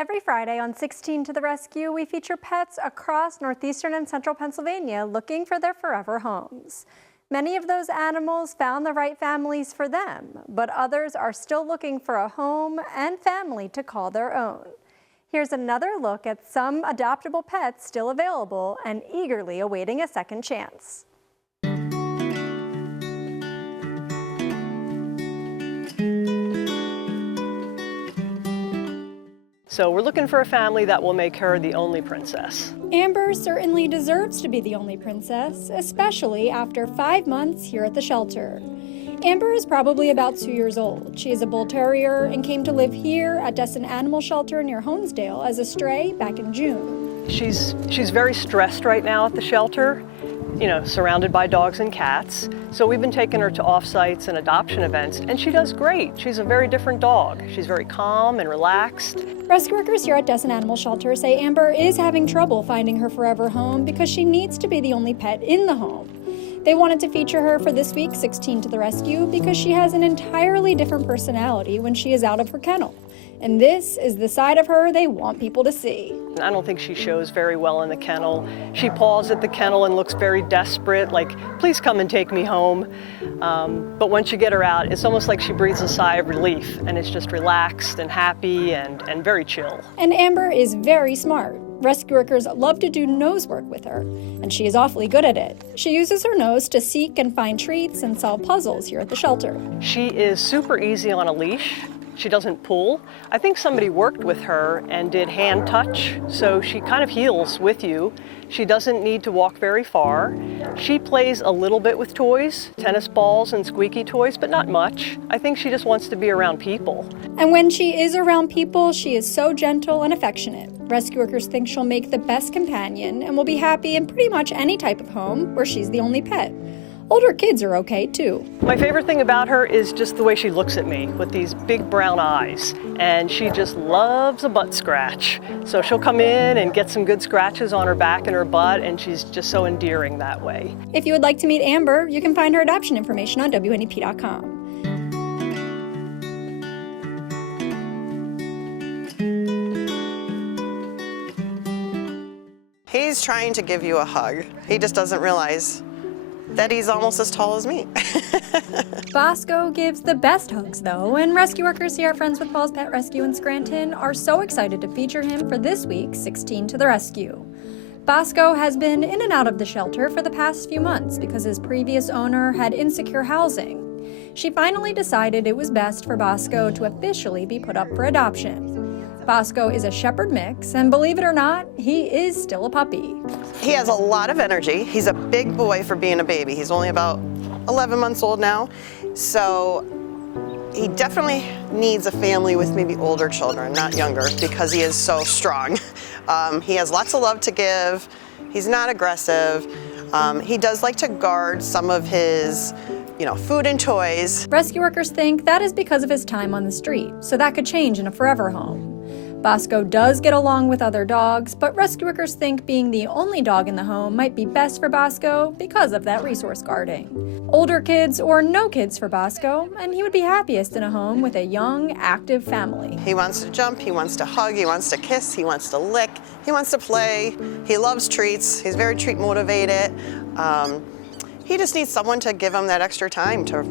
Every Friday on 16 to the Rescue, we feature pets across northeastern and central Pennsylvania looking for their forever homes. Many of those animals found the right families for them, but others are still looking for a home and family to call their own. Here's another look at some adoptable pets still available and eagerly awaiting a second chance. So we're looking for a family that will make her the only princess. Amber certainly deserves to be the only princess, especially after 5 months here at the shelter. Amber is probably about 2 years old. She is a bull terrier and came to live here at Destin Animal Shelter near Honesdale as a stray back in June. She's very stressed right now at the shelter, surrounded by dogs and cats. So we've been taking her to off-sites and adoption events, and she does great. She's a very different dog. She's very calm and relaxed. Rescue workers here at Destin Animal Shelter say Amber is having trouble finding her forever home because she needs to be the only pet in the home. They wanted to feature her for this week's 16 to the Rescue because she has an entirely different personality when she is out of her kennel. And this is the side of her they want people to see. I don't think she shows very well in the kennel. She paws at the kennel and looks very desperate, like, please come and take me home. But once you get her out, it's almost like she breathes a sigh of relief, and it's just relaxed and happy and very chill. And Amber is very smart. Rescue workers love to do nose work with her, and she is awfully good at it. She uses her nose to seek and find treats and solve puzzles here at the shelter. She is super easy on a leash. She doesn't pull. I think somebody worked with her and did hand touch, so she kind of heals with you. She doesn't need to walk very far. She plays a little bit with toys, tennis balls and squeaky toys, but not much. I think she just wants to be around people. And when she is around people, she is so gentle and affectionate. Rescue workers think she'll make the best companion and will be happy in pretty much any type of home where she's the only pet. Older kids are okay too. My favorite thing about her is just the way she looks at me with these big brown eyes, and she just loves a butt scratch. So she'll come in and get some good scratches on her back and her butt, and she's just so endearing that way. If you would like to meet Amber, you can find her adoption information on WNEP.com. He's trying to give you a hug. He just doesn't realize that he's almost as tall as me. Bosco gives the best hugs though, and rescue workers here at Friends with Paws Pet Rescue in Scranton are so excited to feature him for this week's 16 to the Rescue. Bosco has been in and out of the shelter for the past few months because his previous owner had insecure housing. She finally decided it was best for Bosco to officially be put up for adoption. Bosco is a shepherd mix, and believe it or not, he is still a puppy. He has a lot of energy. He's a big boy for being a baby. He's only about 11 months old now. So he definitely needs a family with maybe older children, not younger, because he is so strong. He has lots of love to give. He's not aggressive. He does like to guard some of his food and toys. Rescue workers think that is because of his time on the street, so that could change in a forever home. Bosco does get along with other dogs, but rescue workers think being the only dog in the home might be best for Bosco because of that resource guarding. Older kids or no kids for Bosco, and he would be happiest in a home with a young, active family. He wants to jump, he wants to hug, he wants to kiss, he wants to lick, he wants to play. He loves treats, he's very treat motivated. He just needs someone to give him that extra time to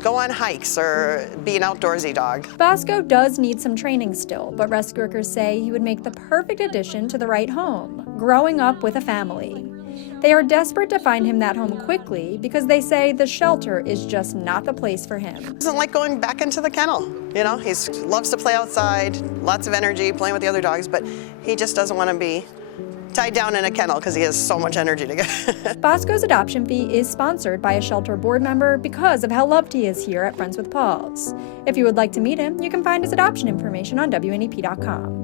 go on hikes or be an outdoorsy dog. Bosco does need some training still, but rescue workers say he would make the perfect addition to the right home, growing up with a family. They are desperate to find him that home quickly because they say the shelter is just not the place for him. He doesn't like going back into the kennel. He loves to play outside, lots of energy, playing with the other dogs, but he just doesn't want to be tied down in a kennel because he has so much energy to give. Bosco's adoption fee is sponsored by a shelter board member because of how loved he is here at Friends with Paws. If you would like to meet him, you can find his adoption information on WNEP.com.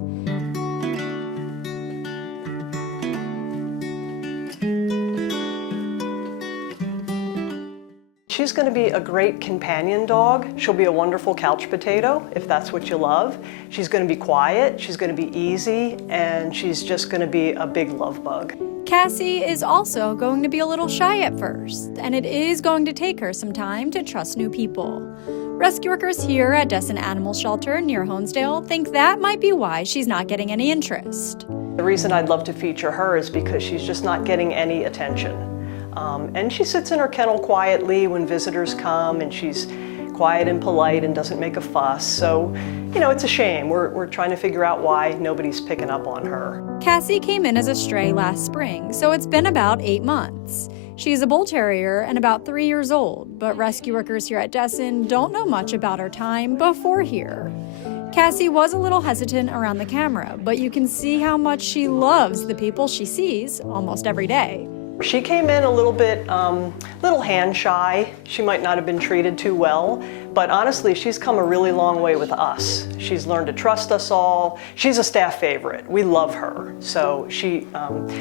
She's going to be a great companion dog. She'll be a wonderful couch potato, if that's what you love. She's going to be quiet, she's going to be easy, and she's just going to be a big love bug. Cassie is also going to be a little shy at first, and it is going to take her some time to trust new people. Rescue workers here at Destin Animal Shelter near Honesdale think that might be why she's not getting any interest. The reason I'd love to feature her is because she's just not getting any attention. And she sits in her kennel quietly when visitors come, and she's quiet and polite and doesn't make a fuss. So, you know, it's a shame. We're trying to figure out why nobody's picking up on her. Cassie came in as a stray last spring, so it's been about 8 months. She's a bull terrier and about 3 years old, but rescue workers here at Destin don't know much about her time before here. Cassie was a little hesitant around the camera, but you can see how much she loves the people she sees almost every day. She came in a little bit, little hand shy. She might not have been treated too well, but honestly, she's come a really long way with us. She's learned to trust us all. She's a staff favorite. We love her. So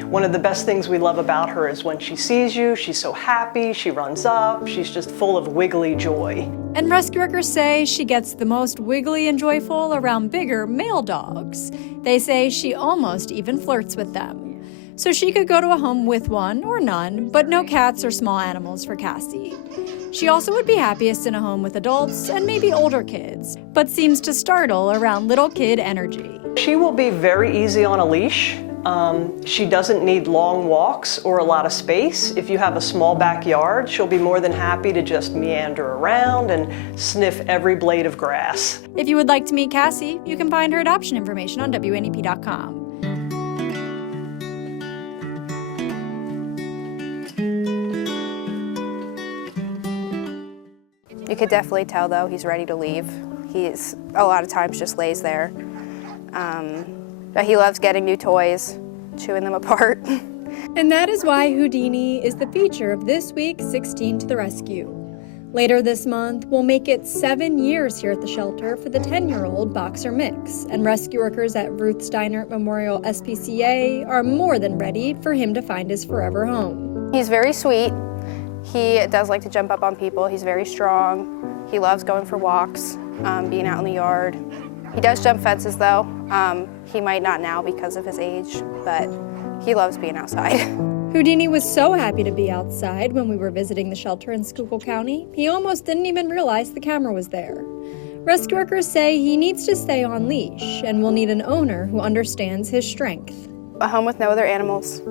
one of the best things we love about her is when she sees you, she's so happy, she runs up, she's just full of wiggly joy. And rescue workers say she gets the most wiggly and joyful around bigger male dogs. They say she almost even flirts with them. So she could go to a home with one or none, but no cats or small animals for Cassie. She also would be happiest in a home with adults and maybe older kids, but seems to startle around little kid energy. She will be very easy on a leash. She doesn't need long walks or a lot of space. If you have a small backyard, she'll be more than happy to just meander around and sniff every blade of grass. If you would like to meet Cassie, you can find her adoption information on WNEP.com. You could definitely tell, though, he's ready to leave. He's a lot of times just lays there. But he loves getting new toys, chewing them apart. And that is why Houdini is the feature of this week's 16 to the Rescue. Later this month, we'll make it 7 years here at the shelter for the 10-year-old boxer mix, and rescue workers at Ruth Steiner Memorial SPCA are more than ready for him to find his forever home. He's very sweet. He does like to jump up on people. He's very strong. He loves going for walks, being out in the yard. He does jump fences, though. He might not now because of his age, but he loves being outside. Houdini was so happy to be outside when we were visiting the shelter in Schuylkill County, he almost didn't even realize the camera was there. Rescue workers say he needs to stay on leash and will need an owner who understands his strength. A home with no other animals,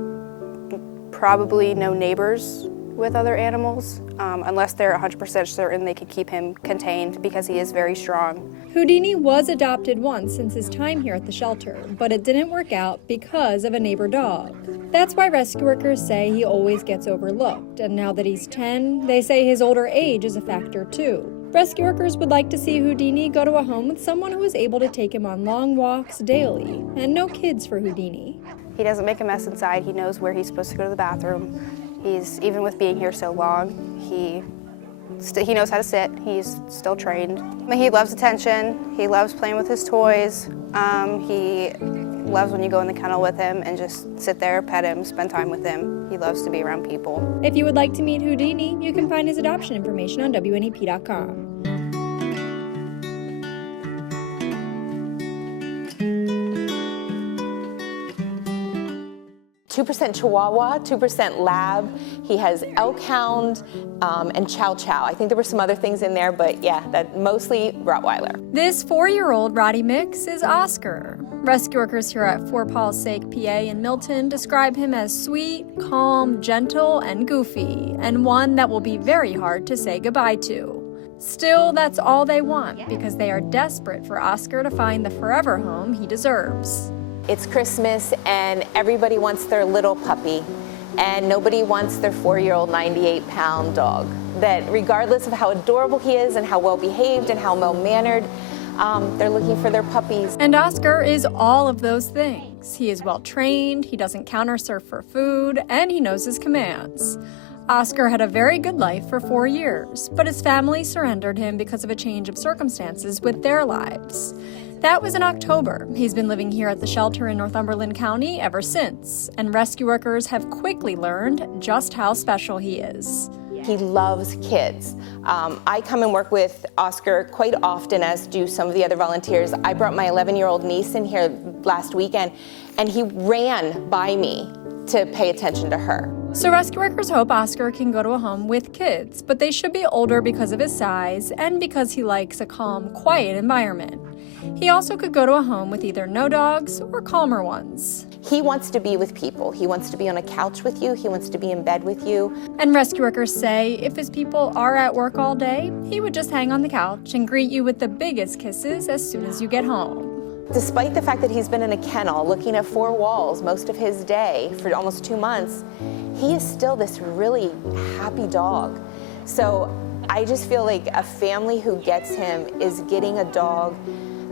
probably no neighbors with other animals, unless they're 100% certain they can keep him contained because he is very strong. Houdini was adopted once since his time here at the shelter, but it didn't work out because of a neighbor dog. That's why rescue workers say he always gets overlooked, and now that he's 10, they say his older age is a factor too. Rescue workers would like to see Houdini go to a home with someone who is able to take him on long walks daily, and no kids for Houdini. He doesn't make a mess inside. He knows where he's supposed to go to the bathroom. Even with being here so long, he knows how to sit. He's still trained. He loves attention. He loves playing with his toys. He loves when you go in the kennel with him and just sit there, pet him, spend time with him. He loves to be around people. If you would like to meet Houdini, you can find his adoption information on WNEP.com. 2% Chihuahua, 2% Lab. He has Elk Hound and Chow Chow. I think there were some other things in there, but yeah, that mostly Rottweiler. This 4-year-old Rottie mix is Oscar. Rescue workers here at For Paul's Sake PA in Milton describe him as sweet, calm, gentle, and goofy, and one that will be very hard to say goodbye to. Still, that's all they want because they are desperate for Oscar to find the forever home he deserves. It's Christmas and everybody wants their little puppy and nobody wants their 4-year-old 98-pound dog. That regardless of how adorable he is and how well behaved and how well-mannered, they're looking for their puppies. And Oscar is all of those things. He is well-trained, he doesn't counter-surf for food, and he knows his commands. Oscar had a very good life for 4 years, but his family surrendered him because of a change of circumstances with their lives. That was in October. He's been living here at the shelter in Northumberland County ever since, and rescue workers have quickly learned just how special he is. He loves kids. I come and work with Oscar quite often, as do some of the other volunteers. I brought my 11-year-old niece in here last weekend, and he ran by me to pay attention to her. So rescue workers hope Oscar can go to a home with kids, but they should be older because of his size and because he likes a calm, quiet environment. He also could go to a home with either no dogs or calmer ones. He wants to be with people. He wants to be on a couch with you. He wants to be in bed with you. And rescue workers say if his people are at work all day, he would just hang on the couch and greet you with the biggest kisses as soon as you get home. Despite the fact that he's been in a kennel looking at four walls most of his day for almost 2 months, he is still this really happy dog. So I just feel like a family who gets him is getting a dog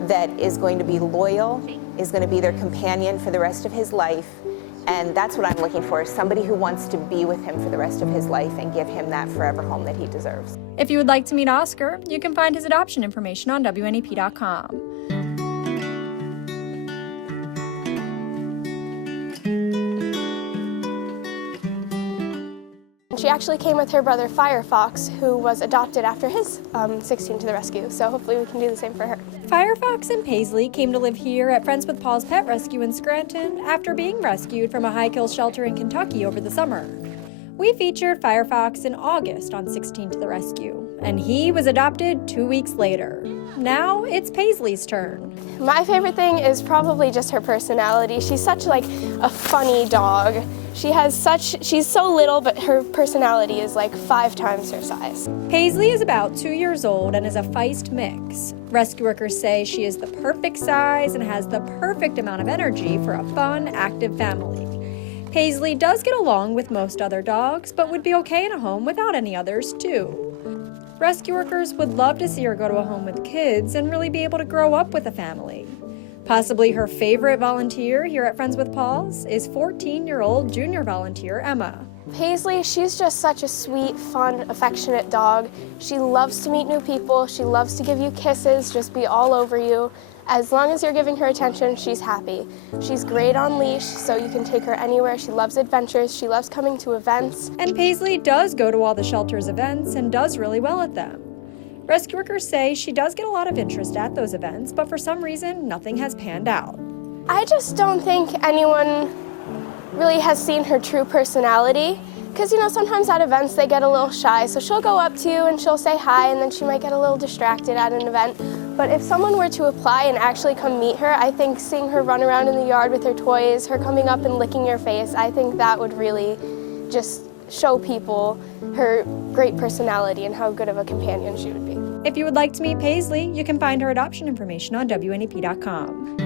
that is going to be loyal, is going to be their companion for the rest of his life. And that's what I'm looking for, is somebody who wants to be with him for the rest of his life and give him that forever home that he deserves. If you would like to meet Oscar, you can find his adoption information on WNEP.com. She actually came with her brother Firefox, who was adopted after his 16 to the rescue, so hopefully we can do the same for her. Firefox and Paisley came to live here at Friends with Paul's Pet Rescue in Scranton after being rescued from a high-kill shelter in Kentucky over the summer. We featured Firefox in August on 16 to the Rescue, and he was adopted 2 weeks later. Now it's Paisley's turn. My favorite thing is probably just her personality. She's such like a funny dog. She's so little, but her personality is like 5 times her size. Paisley is about 2 years old and is a feist mix. Rescue workers say she is the perfect size and has the perfect amount of energy for a fun, active family. Paisley does get along with most other dogs, but would be okay in a home without any others too. Rescue workers would love to see her go to a home with kids and really be able to grow up with a family. Possibly her favorite volunteer here at Friends with Paul's is 14-year-old junior volunteer Emma. Paisley, she's just such a sweet, fun, affectionate dog. She loves to meet new people. She loves to give you kisses, just be all over you. As long as you're giving her attention, she's happy. She's great on leash, so you can take her anywhere. She loves adventures. She loves coming to events. And Paisley does go to all the shelter's events and does really well at them. Rescue workers say she does get a lot of interest at those events, but for some reason, nothing has panned out. I just don't think anyone really has seen her true personality. Because, you know, sometimes at events they get a little shy, so she'll go up to you and she'll say hi, and then she might get a little distracted at an event. But if someone were to apply and actually come meet her, I think seeing her run around in the yard with her toys, her coming up and licking your face, I think that would really just show people her great personality and how good of a companion she would be. If you would like to meet Paisley, you can find her adoption information on WNEP.com.